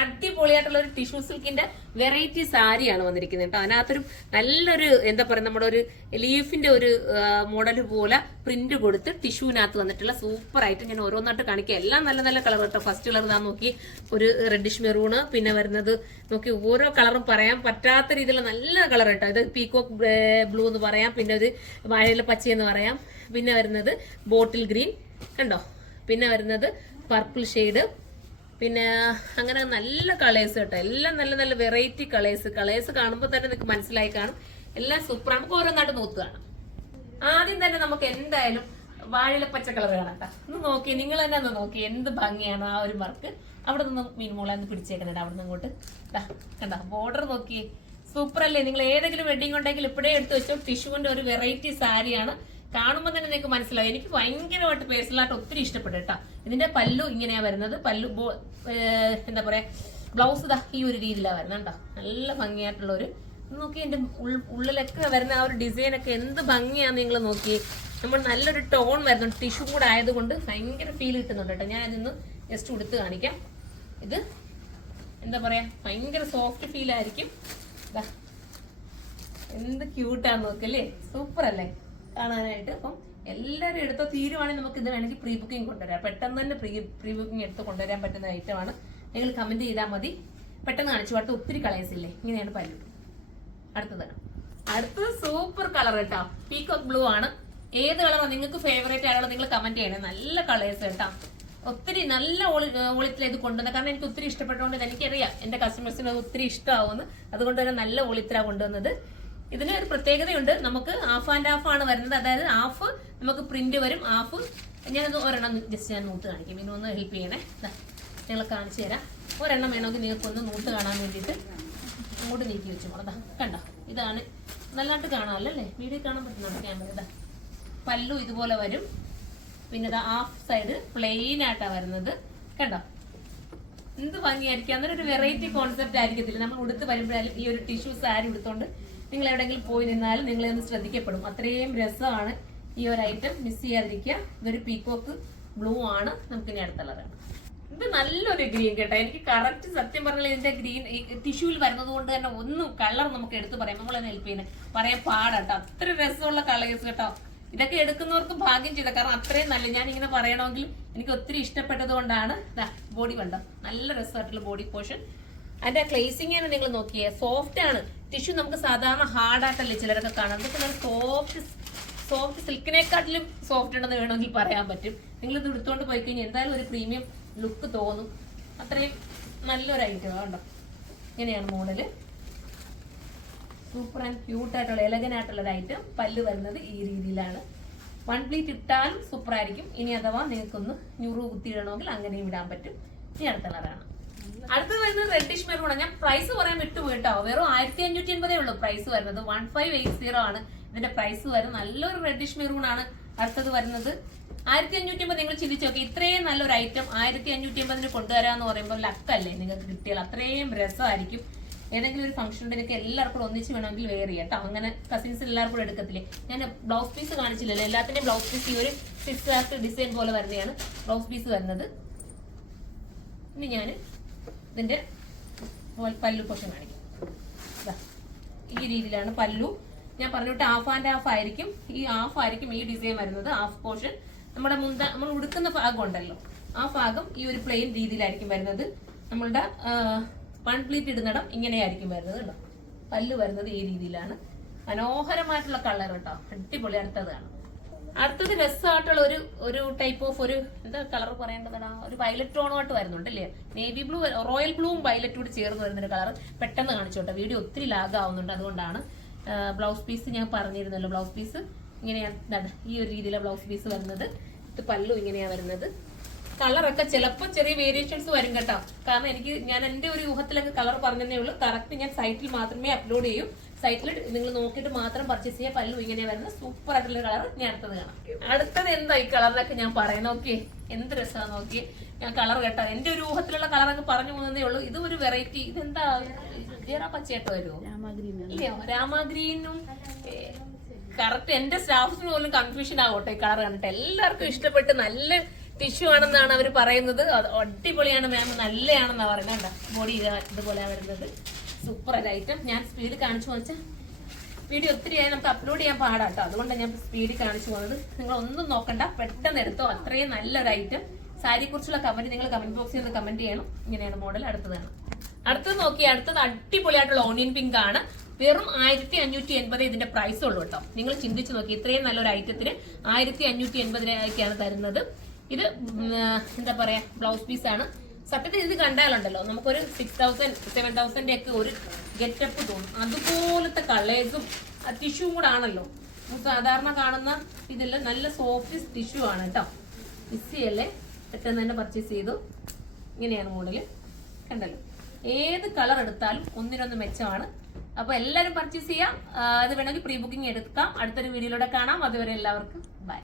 അടിപൊളിയായിട്ടുള്ള ഒരു tissue സിൽക്കിന്റെ variety സാരിയാണ് വന്നിരിക്കുന്നത് കേട്ടോ. അതിനകത്തൊരു നല്ലൊരു എന്താ പറയുക, നമ്മുടെ ഒരു ലീഫിന്റെ ഒരു മോഡൽ പോലെ പ്രിന്റ് കൊടുത്ത് ടിഷ്യൂവിനകത്ത് വന്നിട്ടുള്ള സൂപ്പർ ആയിട്ട് ഞാൻ ഓരോന്നായിട്ട് കാണിക്കുക. എല്ലാം നല്ല നല്ല കളർ കേട്ടോ. ഫസ്റ്റ് കളർ നാം നോക്കി ഒരു റെഡിഷ് മെറൂണ്, പിന്നെ വരുന്നത് നോക്കി ഓരോ കളറും പറയാൻ പറ്റാത്ത രീതിയിലുള്ള നല്ല കളർ കേട്ടോ. ഇത് പീകോക്ക് ബ്ലൂ എന്ന് പറയാം, പിന്നെ ഒരു വാഴയില പച്ച എന്ന് പറയാം, പിന്നെ വരുന്നത് ബോട്ടിൽ ഗ്രീൻ കണ്ടോ, പിന്നെ വരുന്നത് പർപ്പിൾ ഷെയ്ഡ്, പിന്നെ അങ്ങനെ നല്ല കളേഴ്സ് കേട്ടോ. എല്ലാം നല്ല നല്ല വെറൈറ്റി കളേഴ്സ് കാണുമ്പോൾ തന്നെ നിങ്ങൾക്ക് മനസ്സിലായി കാണും. എല്ലാം സൂപ്പർ. നമുക്ക് ഓരോന്നായിട്ട് നോക്കുകയാണ്. ആദ്യം തന്നെ നമുക്ക് എന്തായാലും വാഴയില പച്ച കളർ കാണാം കേട്ടോ. ഒന്ന് നോക്കി, നിങ്ങൾ തന്നെ ഒന്ന് നോക്കി എന്ത് ഭംഗിയാണ് ആ ഒരു വർക്ക്. അവിടെ നിന്ന് മീൻമോളെ ഒന്ന് പിടിച്ചേക്കണേ, അവിടെ നിന്ന് അങ്ങോട്ട് കണ്ട ബോർഡർ നോക്കി, സൂപ്പർ അല്ലേ? നിങ്ങൾ ഏതെങ്കിലും വെഡിങ് ഉണ്ടെങ്കിൽ ഇപ്പോഴേ എടുത്ത് വെച്ചോ. ടിഷ്യൂവിന്റെ ഒരു വെറൈറ്റി സാരിയാണ്. കാണുമ്പോൾ തന്നെ നിങ്ങൾക്ക് മനസ്സിലാവും. എനിക്ക് ഭയങ്കരമായിട്ട് പേഴ്സണലായിട്ട് ഒത്തിരി ഇഷ്ടപ്പെട്ടു കേട്ടോ. ഇതിന്റെ പല്ലു ഇങ്ങനെയാ വരുന്നത്. പല്ലു എന്താ പറയാ, ബ്ലൗസ് ഇതാ ഈ ഒരു രീതിയിലാണ് വരുന്നത് കേട്ടോ. നല്ല ഭംഗിയായിട്ടുള്ള ഒരു നോക്കി, എന്റെ ഉള്ളിലൊക്കെ വരുന്ന ആ ഒരു ഡിസൈൻ ഒക്കെ എന്ത് ഭംഗിയാന്ന് നിങ്ങൾ നോക്കി. നമ്മൾ നല്ലൊരു ടോൺ വരുന്നുണ്ട്. ടിഷ്യൂ കൂടെ ആയതുകൊണ്ട് ഭയങ്കര ഫീൽ കിട്ടുന്നുണ്ട് കേട്ടോ. ഞാൻ അതിന്ന് ജസ്റ്റ് ഉടുത്ത് കാണിക്കാം. ഇത് എന്താ പറയാ, ഭയങ്കര സോഫ്റ്റ് ഫീൽ ആയിരിക്കും. എന്ത് ക്യൂട്ടാന്ന് നോക്കല്ലേ, സൂപ്പർ അല്ലേ കാണാനായിട്ട്. അപ്പം എല്ലാവരും എടുത്തോ. തീരുവാണെങ്കിൽ നമുക്ക് ഇത് വേണമെങ്കിൽ പ്രീ ബുക്കിംഗ് കൊണ്ടുവരാം. പെട്ടെന്ന് തന്നെ പ്രീ ബുക്കിംഗ് എടുത്ത് കൊണ്ടുവരാൻ പറ്റുന്ന ഐറ്റമാണ്. നിങ്ങൾ കമന്റ് ചെയ്താൽ മതി. പെട്ടെന്ന് കാണിച്ചു. അടുത്ത ഒത്തിരി കളേഴ്സ് ഇല്ലേ, ഇങ്ങനെയാണ് പല്ലു. അടുത്തത് സൂപ്പർ കളർ കേട്ടോ. പീകോക്ക് ബ്ലൂ ആണ്. ഏത് കളറാണ് നിങ്ങൾക്ക് ഫേവറേറ്റ് ആണോ നിങ്ങൾ കമന്റ് ചെയ്യണേ. നല്ല കളേഴ്സ് കേട്ടോ. ഒത്തിരി നല്ല ഒളിത്തിൽ ഇത് കൊണ്ടുവന്നത്. കാരണം എനിക്ക് ഒത്തിരി ഇഷ്ടപ്പെട്ടതുകൊണ്ട് എനിക്കറിയാം എന്റെ കസ്റ്റമേഴ്സിന് ഒത്തിരി ഇഷ്ടമാവുമെന്ന്. അതുകൊണ്ട് തന്നെ നല്ല ഒളിത്തിലാണ് കൊണ്ടുവന്നത്. ഇതിന് ഒരു പ്രത്യേകതയുണ്ട്. നമുക്ക് ഹാഫ് ആൻഡ് ഹാഫ് ആണ് വരുന്നത്. അതായത് ഹാഫ് നമുക്ക് പ്രിന്റ് വരും, ഹാഫ് ഞാനത് ഒരെണ്ണം ജസ്റ്റ് ഞാൻ നൂട്ട് കാണിക്കും. ഇനി ഒന്ന് ഹെൽപ്പ് ചെയ്യണേ. നിങ്ങളെ കാണിച്ചു തരാം. ഒരെണ്ണം വേണമെങ്കിൽ നിങ്ങൾക്ക് ഒന്ന് നൂട്ട് കാണാൻ വേണ്ടിയിട്ട് അങ്ങോട്ട് നീക്കി വെച്ചു മോളതാ. കണ്ടോ, ഇതാണ് നല്ലതായിട്ട് കാണാമല്ലോ അല്ലേ? വീഡിയോ കാണാൻ പറ്റുന്നുണ്ട് ക്യാമറ. ഇതാ പല്ലു ഇതുപോലെ വരും. പിന്നെ ഇതാ ഹാഫ് സൈഡ് പ്ലെയിൻ ആയിട്ടാണ് വരുന്നത്. കണ്ടോ എന്ത് ഭംഗിയായിരിക്കും. അന്നേരം ഒരു വെറൈറ്റി കോൺസെപ്റ്റ് ആയിരിക്കത്തില്ല. നമ്മൾ ഉടുത്ത് വരുമ്പോഴായാലും ഈ ഒരു ടിഷ്യൂ സാരി ഉടുത്തോണ്ട് നിങ്ങൾ എവിടെയെങ്കിലും പോയി നിന്നാലും നിങ്ങളെ ഒന്ന് ശ്രദ്ധിക്കപ്പെടും. അത്രയും രസമാണ് ഈ ഒരു ഐറ്റം. മിസ് ചെയ്യാതിരിക്കുക. ഇതൊരു പീകോക്ക് ബ്ലൂ ആണ്. നമുക്ക് ഇനി അടുത്ത കളറാണ്. ഇത് നല്ലൊരു ഗ്രീൻ കേട്ടോ. എനിക്ക് കറക്റ്റ് സത്യം പറഞ്ഞാൽ ഇതിന്റെ ഗ്രീൻ ടിഷ്യൂവിൽ വരുന്നത് കൊണ്ട് തന്നെ ഒന്നും കളർ നമുക്ക് എടുത്ത് പറയാം. നമ്മളെ ഹെൽപ്പ് ചെയ്യുന്നത് പറയാൻ പാടാട്ടോ. അത്ര രസമുള്ള കളേഴ്സ് കേട്ടോ. ഇതൊക്കെ എടുക്കുന്നവർക്ക് ഭാഗ്യം ചെയ്ത, കാരണം അത്രയും നല്ല. ഞാൻ ഇങ്ങനെ പറയണമെങ്കിൽ എനിക്ക് ഒത്തിരി ഇഷ്ടപ്പെട്ടത് കൊണ്ടാണ്. ബോഡി കണ്ടോ, നല്ല രസമായിട്ടുള്ള ബോഡി പോർഷൻ. അതിന്റെ ക്ലേസിംഗ് ആണ് നിങ്ങൾ നോക്കിയേ, സോഫ്റ്റ് ആണ്. ടിഷ്യൂ നമുക്ക് സാധാരണ ഹാർഡായിട്ടല്ലേ ചിലരൊക്കെ കാണാം. ഇതൊക്കെ നല്ല സോഫ്റ്റ് സിൽക്കിനെക്കാട്ടിലും സോഫ്റ്റ് ഉണ്ടെന്ന് വേണമെങ്കിൽ പറയാൻ പറ്റും. നിങ്ങൾ ഇത് എടുത്തുകൊണ്ട് പോയി കഴിഞ്ഞാൽ എന്തായാലും ഒരു പ്രീമിയം ലുക്ക് തോന്നും. അത്രയും നല്ലൊരു ഐറ്റം കണ്ടോ. ഇങ്ങനെയാണ് മോഡല്. സൂപ്പർ ആൻഡ് ക്യൂട്ട് ആയിട്ടുള്ള എലഗൻ ആയിട്ടുള്ള ഒരു ഐറ്റം. പല്ല് വരുന്നത് ഈ രീതിയിലാണ്. വൺ പ്ലീറ്റ് ഇട്ടാലും സൂപ്പർ ആയിരിക്കും. ഇനി അഥവാ നിങ്ങൾക്കൊന്ന് ഞുറു കുത്തിയിടണമെങ്കിൽ അങ്ങനെയും ഇടാൻ പറ്റും. ഇനി അടുത്ത കളറാണ്. അടുത്തത് വരുന്നത് റെഡിഷ് മെറൂൺ. ഞാൻ പ്രൈസ് പറയാൻ വിട്ടുപോയി കേട്ടോ. വെറും 1580 ഉള്ളൂ പ്രൈസ് വരുന്നത്. 1580 ആണ് ഇതിന്റെ പ്രൈസ് വരുന്നത്. നല്ലൊരു റെഡിഷ് മെറൂൺ ആണ്. അടുത്തത് വരുന്നത് 1550. നിങ്ങൾ ചിന്തിച്ചു നോക്കി, ഇത്രയും നല്ലൊരു ഐറ്റം 1550 കൊണ്ടുവരാന്ന് പറയുമ്പോൾ ലക്കല്ലേ നിങ്ങൾക്ക് കിട്ടിയാൽ. അത്രയും രസമായിരിക്കും. ഏതെങ്കിലും ഒരു ഫംഗ്ഷൻ ഉണ്ടെങ്കിൽ എല്ലാവർക്കും ഒന്നിച്ച് വേണമെങ്കിൽ വെയർ ചെയ്യാം കേട്ടോ. അങ്ങനെ കസിൻസ് എല്ലാവർക്കും കൂടെ എടുക്കത്തില്ലേ. ഞാൻ ബ്ലൗസ് പീസ് കാണിച്ചില്ലല്ലോ. എല്ലാത്തിന്റെയും ബ്ലൗസ് പീസ് ഈ ഒരു 6 ആർട്ട് ഡിസൈൻ പോലെ വരുന്നതാണ് ബ്ലൗസ് പീസ് വരുന്നത്. ഇനി ഞാൻ ഇതിന്റെ പല്ലു പോർഷൻ കാണിക്കും. ഈ രീതിയിലാണ് പല്ലു. ഞാൻ പറഞ്ഞിട്ട് ഹാഫ് ആൻഡ് ഹാഫ് ആയിരിക്കും. ഈ ഹാഫ് ആയിരിക്കും ഈ ഡിസൈൻ വരുന്നത്. ഹാഫ് പോർഷൻ നമ്മുടെ നമ്മൾ ഉടുക്കുന്ന ഭാഗം ഉണ്ടല്ലോ, ആ ഭാഗം ഈ ഒരു പ്ലെയിൻ രീതിയിലായിരിക്കും വരുന്നത്. നമ്മളുടെ വൺ പ്ലീറ്റ് ഇടുന്നിടം ഇങ്ങനെയായിരിക്കും വരുന്നത് കേട്ടോ. പല്ലു വരുന്നത് ഈ രീതിയിലാണ്. മനോഹരമായിട്ടുള്ള കളർ കേട്ടോ, അടിപൊളി. അടുത്തത് രസമായിട്ടുള്ള ഒരു ടൈപ്പ് ഓഫ് ഒരു എന്താ കളർ പറയേണ്ടതാ, ഒരു വയലറ്റ് ടോണുമായിട്ട് വരുന്നുണ്ട് അല്ലേ. നേവി ബ്ലൂ, റോയൽ ബ്ലൂവും വയലറ്റും കൂടി ചേർന്ന് വരുന്നൊരു കളർ. പെട്ടെന്ന് കാണിച്ചോട്ടെ, വീഡിയോ ഒത്തിരി ലാഗ് ആവുന്നുണ്ട്. അതുകൊണ്ടാണ്. ബ്ലൗസ് പീസ് ഞാൻ പറഞ്ഞിരുന്നല്ലോ. ബ്ലൗസ് പീസ് ഇങ്ങനെയാണ് ഈ ഒരു രീതിയിലാണ് ബ്ലൗസ് പീസ് വരുന്നത്. ഇത് പല്ലു ഇങ്ങനെയാ വരുന്നത്. കളറൊക്കെ ചിലപ്പോൾ ചെറിയ വേരിയേഷൻസ് വരും കേട്ടോ. കാരണം ഞാൻ എന്റെ ഒരു ഊഹത്തിലൊക്കെ കളർ പറഞ്ഞതേ ഉള്ളൂ. കറക്റ്റ് ഞാൻ സൈറ്റിൽ മാത്രമേ അപ്ലോഡ് ചെയ്യൂ. സൈറ്റിൽ നിങ്ങൾ നോക്കിയിട്ട് മാത്രം പർച്ചേസ് ചെയ്യുക. പല്ലു ഇങ്ങനെ വരുന്ന സൂപ്പർ ആയിട്ടുള്ള കളർ. ഞാൻ അടുത്തത് കാണാം. അടുത്തത് എന്താ ഈ കളറിലൊക്കെ ഞാൻ പറയാം. നോക്കിയേ എന്ത് രസമാണ് നോക്കിയേ. ഞാൻ കളർ കേട്ടോ എന്റെ ഒരു ഊഹത്തിലുള്ള കളറൊക്കെ പറഞ്ഞു പോകുന്നതേ ഉള്ളൂ. ഇത് ഒരു വെറൈറ്റി. ഇതെന്താ ജേറാ പച്ചയായിട്ട് വരുമോ? ഇല്ലയോ, രാമാഗ്രീനും കറക്റ്റ്. എന്റെ സ്റ്റാഫ്സിന് പോലും കൺഫ്യൂഷൻ ആകട്ടെ ഈ കളർ കണ്ടിട്ട്. എല്ലാവർക്കും ഇഷ്ടപ്പെട്ട് നല്ല ടിഷ്യൂ ആണെന്നാണ് അവർ പറയുന്നത്. അത് അടിപൊളിയാണ് മാം, നല്ലതാണെന്നാണ് പറയുന്നത്. ബോഡി ഇതുപോലെ വരുന്നത് സൂപ്പർ ഒരു ഐറ്റം. ഞാൻ സ്പീഡിൽ കാണിച്ചു വെച്ചാൽ വീഡിയോ ഒത്തിരിയായി നമുക്ക് അപ്ലോഡ് ചെയ്യാൻ പാടാട്ടോ, അതുകൊണ്ടാണ് ഞാൻ സ്പീഡിൽ കാണിച്ചു പോകുന്നത്. നിങ്ങൾ ഒന്നും നോക്കണ്ട, പെട്ടെന്ന് എടുത്തോ. അത്രയും നല്ലൊരു ഐറ്റം. സാരിയെ കുറിച്ചുള്ള കമന്റ് നിങ്ങൾ കമന്റ് ബോക്സിൽ നിന്ന് കമന്റ് ചെയ്യണം. ഇങ്ങനെയാണ് മോഡൽ. അടുത്തത് നോക്കി, അടുത്തത് അടിപൊളിയായിട്ടുള്ള ഓണിയൻ പിങ്ക് ആണ്. വെറും 1580 ഇതിന്റെ പ്രൈസ് ഉള്ളൂ കേട്ടോ. നിങ്ങൾ ചിന്തിച്ചു നോക്കി, ഇത്രയും നല്ലൊരു ഐറ്റത്തിന് 1580 തരുന്നത്. ഇത് എന്താ പറയാ, ബ്ലൗസ് പീസ് ആണ്. സത്യത്തിൽ ഇത് കണ്ടാലുണ്ടല്ലോ നമുക്കൊരു 6000 7000 ഒക്കെ ഒരു ഗെറ്റപ്പ് തോന്നും. അതുപോലത്തെ കളേഴ്സും ടിഷ്യൂവും കൂടെ ആണല്ലോ. സാധാരണ കാണുന്ന ഇതെല്ലാം നല്ല സോഫ്റ്റ് ടിഷ്യൂ ആണ് കേട്ടോ. ഈസിയല്ലേ, പെട്ടെന്ന് തന്നെ പർച്ചേസ് ചെയ്തു. ഇങ്ങനെയാണ് മോഡല്, കണ്ടല്ലോ. ഏത് കളർ എടുത്താലും ഒന്നിനൊന്ന് മെച്ചമാണ്. അപ്പൊ എല്ലാവരും പർച്ചേസ് ചെയ്യാം. അത് വേണമെങ്കിൽ പ്രീ ബുക്കിംഗ് എടുക്കാം. അടുത്തൊരു വീഡിയോയിലൂടെ കാണാം. അതുവരെ എല്ലാവർക്കും ബൈ.